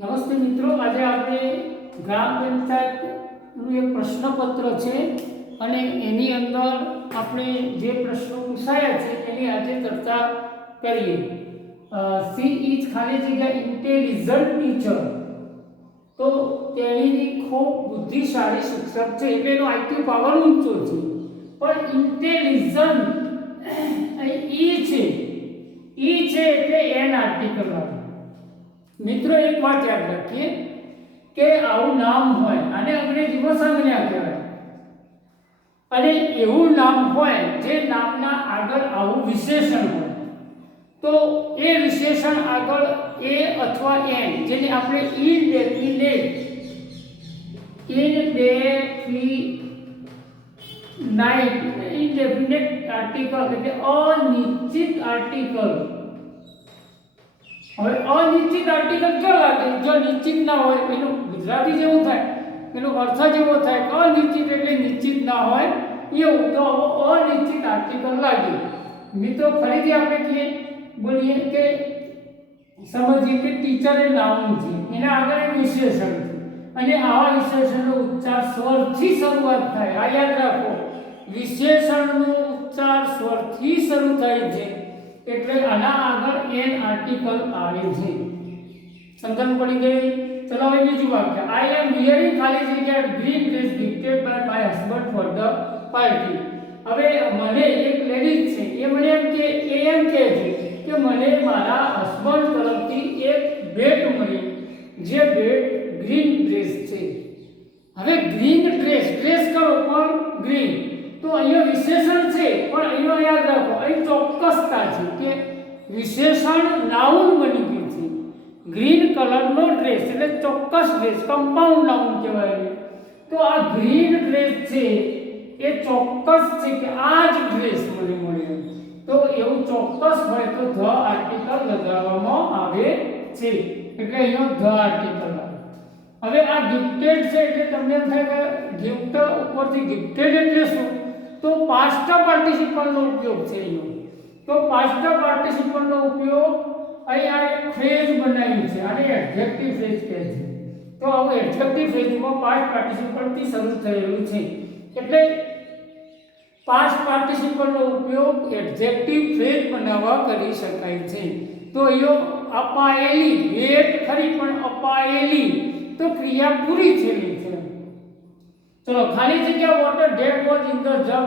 નમસ્તે મિત્રો, આજે આપણે ગ્રામ પંચાયતનું એક પ્રશ્નપત્ર છે અને એની અંદર આપણે જે પ્રશ્નો પૂછાયા છે એની આજે ચર્ચા કરીએ. સી ઇઝ ખાલી જગ્યા ઇન્ટેલિજન્ટ ટીચર, તો તેણીની ખૂબ બુદ્ધિશાળી શિક્ષક છે એટલે એનો આઈક્યુ પાવર ઊંચો છે. પણ ઇન્ટેલિજન્ટ ઈ છે એટલે એન આર્ટિકલ આવે. મિત્રો એક વાત યાદ રાખીએ કે આવું નામ હોય અને અંગ્રેજીમાં સંજ્ઞા કહેવાય, અને એવું નામ હોય જે નામના આગળ આવું વિશેષણ હોય તો એ વિશેષણ આગળ એ અથવા એન, જેને આપણે ઇનડેફિનેટ આર્ટિકલ એટલે અનિશ્ચિત આર્ટિકલ. હવે અનિશ્ચિત આર્ટિકલ ક્યાં લાગે? જો નિશ્ચિત ના હોય એનું ગુજરાતી જેવું થાય, એનો અર્થ જેવો થાય. અનિશ્ચિત એટલે નિશ્ચિત ના હોય એવું, તો અનિશ્ચિત આર્ટિકલ લાગે. મિત્રો ફરીથી આપણે બોલીએ કે સમજીએ કે ટીચર એ નામ છે, એના આગળ એક વિશેષણ છે અને આવા વિશેષણનો ઉચ્ચાર સ્વરથી શરૂઆત થાય. આ યાદ રાખો, વિશેષણનો ઉચ્ચાર સ્વરથી શરૂ થાય છે એટલે આના આગળ એન આર્ટિકલ આવે છે. સમજણ પડી ગઈ? ચલો હવે બીજું વાક્ય. આઈ એમ વિયરિંગ ખાલી જગ્યા green dress gifted by my husband for the party. હવે મને એક લેડીઝ છે, એ મને એમ કહે છે કે મને મારા હસબન્ડ તરફથી એક ભેટ મળી, જે ભેટ ગ્રીન ડ્રેસ છે. હવે ગ્રીન ડ્રેસ કરો પણ ગ્રીન, તો અહીંયા વિશેષણ છે પણ અહીંયા યાદ રાખો અહીં ચોક્કસતા છે કે વિશેષણ નાઉન બની ગયું છે. ગ્રીન કલરનો ડ્રેસ એટલે ચોક્કસ ડ્રેસ, કમ્પાઉન્ડ નાઉન કહેવાય. તો આ ગ્રીન ડ્રેસ છે એ ચોક્કસ છે કે આ જ ડ્રેસ મને મળ્યો. તો એવું ચોક્કસ હોય તો ધ આર્ટિકલ લગાવવામાં આવે છે એટલે અહીંયા ધ આર્ટિકલ આવે. હવે આ ગિફ્ટેડ છે એટલે તમને એમ થાય કે ગિફ્ટ ઉપરથી ગિફ્ટેડ એટલે શું? તો પાસ્ટ પાર્ટિસિપલનો ઉપયોગ છે એનો. તો પાસ્ટ પાર્ટિસિપલનો ઉપયોગ અહીંયા એક ફ્રેઝ બનાવ્યું છે અને એડજેક્ટિવ ફ્રેઝ કહે છે. તો આવું એડજેક્ટિવ ફ્રેઝમાં પાસ્ટ પાર્ટિસિપલથી શરૂ થયેલું છે એટલે પાસ્ટ પાર્ટિસિપલનો ઉપયોગ એડજેક્ટિવ ફ્રેઝ બનાવવા કરી શકાય છે. તો અહીંયા અપાયેલી ભેટ ખરી પણ અપાયેલી, તો ક્રિયા પૂરી થયેલી છે. ચલો ખાલી જગ્યા water that was in the jug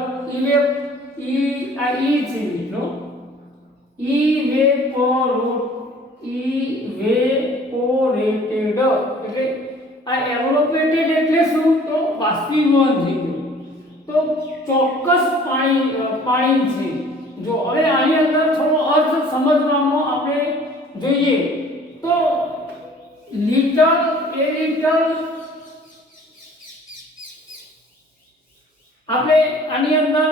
evaporated એટલે આ એવોપરેટેડ એટલે શું? તો બાષ્પીભવન થઈ ગયું. તો ચોક્કસ પાણી છે. જો હવે આની અંદર થોડો અર્થ સમજવામાં આપણે જોઈએ તો લિટલ આપણે આની અંદર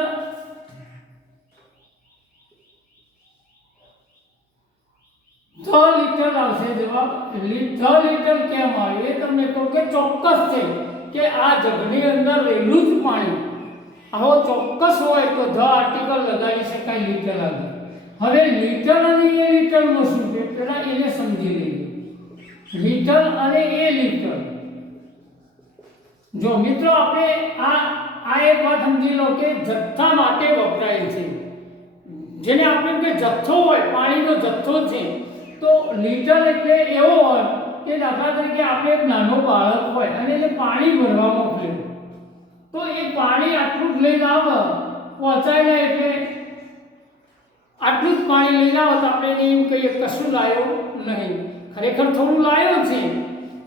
ધ લિટલ આવશે જવાબ. ધ લિટલ કેમ આવ્યું એ તમને કહું કે ચોક્કસ છે કે આ જગની અંદર રહેલું જ પાણી. આવો ચોક્કસ હોય તો ધ આર્ટિકલ લગાવી શકાય લિટલ આગળ. હવે લિટલ અને એ લિટલમાં શું છે પેલા એને સમજી લઈએ. લિટલ અને એ લિટલ, જો મિત્રો આપણે આ એક વાત સમજી લો કે જથ્થા માટે વપરાય છે. જેને આપણે કે જથ્થો હોય, પાણીનો જથ્થો છે, તો લિટલ એટલે એવો હોય કે દાખલા તરીકે આપણે એક નાનો બાળક હોય અને એને પાણી ભરવા મોકલે, તો એ પાણી આટલું જ લઈને આવે, પહોંચાય એટલે આટલું જ પાણી લઈને આવે તો આપણે એને એમ કહીએ કશું લાવ્યો નહીં, ખરેખર થોડું લાવ્યો છે.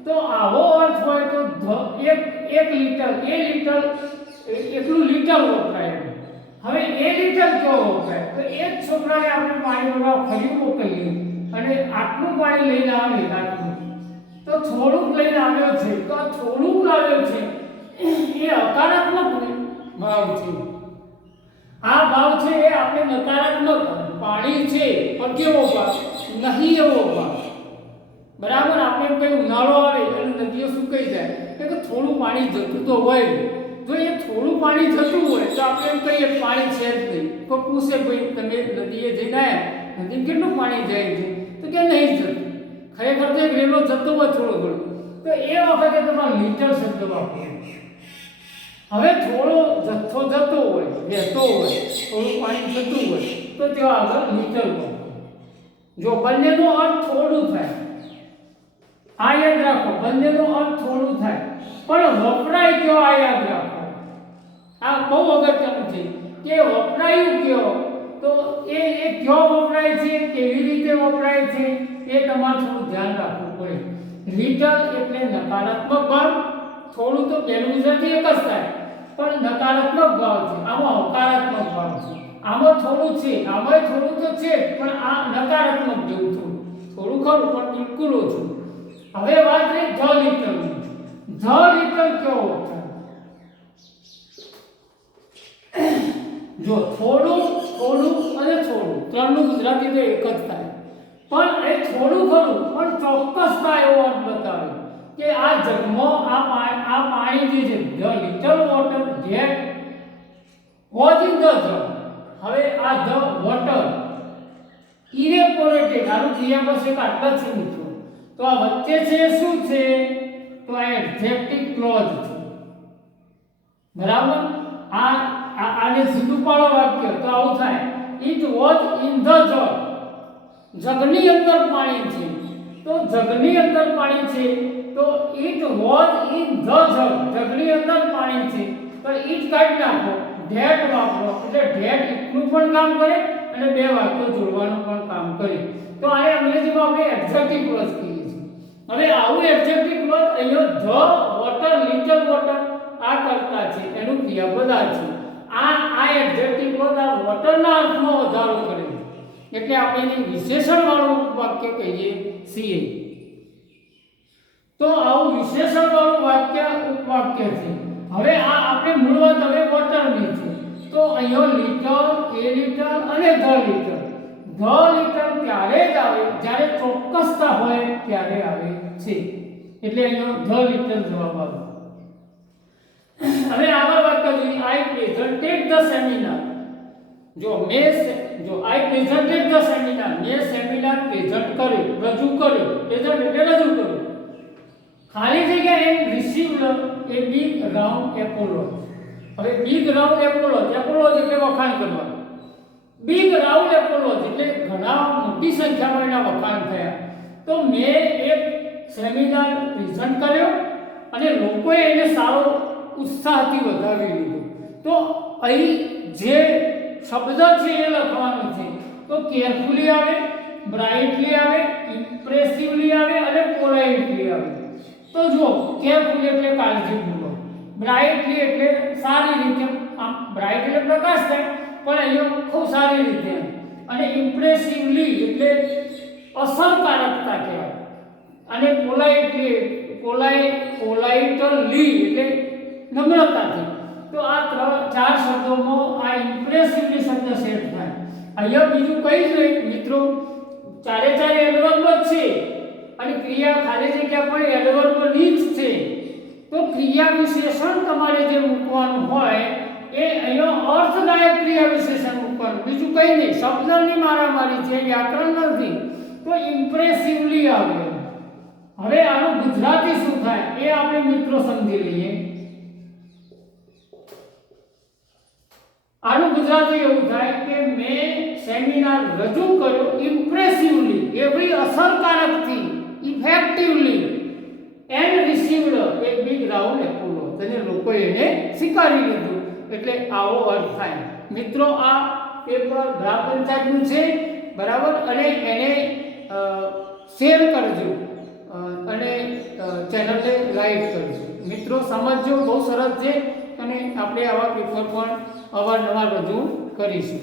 તો આવો અર્થ હોય તો એક લિટર, એ લિટર એટલું લિટર વપરાય. હવે એ લિટર કેવો વપરાય? તો એક છોકરાને આપણે પાણી ભરવા ફરી મોકલીએ અને આટલું પાણી લઈને આવે, આટલું તો થોડુંક લઈને આવ્યો છે, તો આ થોડુંક લાવ્યો છે એ હકારાત્મક ભાવ છે. આ ભાવ છે એ આપણે નકારાત્મક, પાણી છે પણ કેવો ભાવ? નહીં એવો ભાવ. બરાબર. આપણે એમ કઈ ઉનાળો આવે અને નદીઓ સુકાઈ જાય કે થોડું પાણી જતું તો હોય. જો એ થોડું પાણી જતું હોય તો આપણે એમ કહીએ પાણી છે જ નહીં. કોઈ પૂછે ભાઈ તમે નદીએ જઈને આવ્યા, નદીમાં કેટલું પાણી જાય છે? તો કે નહીં જતું. ખરેખર ખરેખર તો એક રેલો જતો હોય થોડો ઘણો, તો એ વખતે તમારે લીટર શબ્દ વાપરવાનો. હવે થોડો જથ્થો જતો હોય, વહેતો હોય, થોડું પાણી જતું હોય, તો ત્યાં આગળ લીટર વાપરો. જો બંનેનો અર્થ થોડું થાય, આ યાદ રાખો, બંનેનો અર્થ થોડું થાય, પણ વપરાય કયો આ યાદ રાખો. આ બહુ અગત્યનું છે કે વપરાયું કયો, તો એ કયો વપરાય છે, કેવી રીતે વપરાય છે, એ તમારે થોડું ધ્યાન રાખવું પડે. લીટર એટલે નકારાત્મક ભાવ, થોડું તો પહેલું ગુજરાતી એક જ થાય, પણ નકારાત્મક ભાવ છે, આમાં હકારાત્મક ભાવ છે. આમાં થોડું છે, આમાં થોડું તો છે, પણ આ નકારાત્મક જેવું થોડું ખરું, પણ બિલકુલ ઓછું. હવે વાત રહી ધ લીટરની. ધ લીટર કેવો થાય? જો થોડું અને થોડું ત્રણનું ગુજરાતી તો એક જ થાય, પણ એ થોડું ખરું પણ ચોક્કસતા એવો અર્થ બતાવે કે આ જગમાં આ પાણી જે છે, the little water that was in the જગ. હવે આ ધ વોટર ઇવેપોરેટેડ, આનું ક્રિયાપદ એક આટલા છે મિત્રો. તો આ વચ્ચે છે શું છે? તો આ એડજેક્ટિવ ક્લોઝ છે, બરાબર. આને સીધું પાડો વાક્ય તો આવું થાય, it was in the jug. જગની અંદર પાણી છે, તો જગની અંદર પાણી છે, તો it was in the jug. જગની અંદર પાણી છે, તો ઇટ કાઢી નાખો, ધેટ વાપરો, એટલે ધેટ ઇટનું પણ કામ કરે અને બે વાક્યો જોડવાનું પણ કામ કરે. તો આને અંગ્રેજીમાં આપણે એડજેક્ટિવ ક્લોઝ કહીએ છીએ. હવે આવું એડજેક્ટિવ ક્લોઝ અહીંયા ધ વોટર, લિટલ વોટર આ કરતા છે, એનું ક્રિયાપદ આ છે. આ એડજેક્ટિવ ક્લોઝ આ વોટરના અર્થમાં વધારો કરે છે, એટલે આપણે એને વિશેષણ વાળું વાક્ય કહીએ છીએ. તો આવું વિશેષણ વાળું વાક્ય ઉપવાક્ય છે. હવે આ આપણે મૂળ વાત હવે વોટરની છે, તો અહીંયા લિટર, એ લિટર અને ધ લિટર. ધ લિટર ત્યારે જ આવે જ્યારે ચોક્કસતા હોય ત્યારે આવે છે, એટલે અહીંયા ધ લિટર જવાબ આવે. હવે આગળ વાત કરીએ, આઈ પ્રેઝન્ટેડ ધ સેમિનાર. જો આઈ પ્રેઝન્ટેડ ધ સેમિનાર, મેં સેમિનાર પ્રેઝન્ટ કર્યો, રજૂ કર્યો. પ્રેઝન્ટ એટલે રજૂ કર્યો. ખાલી જગ્યા and received a big round applause. હવે બિગ રાઉન્ડ એપોલોજ એટલે વખાણ કરવા. બિગ રાઉન્ડ એપોલોજ એટલે ઘણા મોટી સંખ્યામાં એના વખાણ થયા. તો મેં એક સેમિનાર પ્રેઝન્ટ કર્યો અને લોકોએ એને સારો ઉત્સાહથી વધાવી લીધો. તો અહીં જે શબ્દ છે એ લખવાનો છે, તો કેરફુલી આવે, બ્રાઇટલી આવે, ઇમ્પ્રેસિવલી આવે અને પોલાઇટલી આવે. તો જો કેરફુલી એટલે કાળજીપૂર્વક, બ્રાઇટલી એટલે સારી રીતે, આમ બ્રાઇટ એટલે પ્રકાશ થાય પણ અહીંયા ખૂબ સારી રીતે, અને ઇમ્પ્રેસિવલી એટલે અસરકારકતા કહેવાય, અને પોલાઇટલી એટલે નમ્રતાથી. તો આ ચાર શબ્દોમાં આ ઇમ્પ્રેસિવલી શબ્દ સેટ થાય. અહીંયા બીજું કંઈ જ નહીં મિત્રો, ચારે એડવર્બ જ છે અને ક્રિયા ખાલી જગ્યા પણ એડવર્બની જ છે. તો ક્રિયા વિશેષણ તમારે જે મૂકવાનું હોય એ અહીંયા અર્થદાયક ક્રિયા વિશેષણ મૂકવાનું, બીજું કંઈ નહીં. શબ્દની મારામારી છે, વ્યાકરણ નથી. તો ઇમ્પ્રેસિવલી આવે. હવે આનું ગુજરાતી શું થાય એ આપણે મિત્રો સમજી લઈએ. આનું ગુજરાતી એવું થાય કે મેં સેમિનાર રજૂ કર્યો ઇમ્પ્રેસિવલી, એવી અસરકારકથી, effectively, and received a big round applause, અને લોકોએ એને સ્વીકારી લીધું. એટલે આવો અર્થ થાય મિત્રો. આ પેપર ગ્રામ પંચાયતનું છે, બરાબર, અને એને શેર કરજો અને ચેનલને લાઈક કરજો મિત્રો. સમજજો, બહુ સરસ છે, અને આપણે આવા પેપર પણ અવારનવાર રજૂ કરીશું.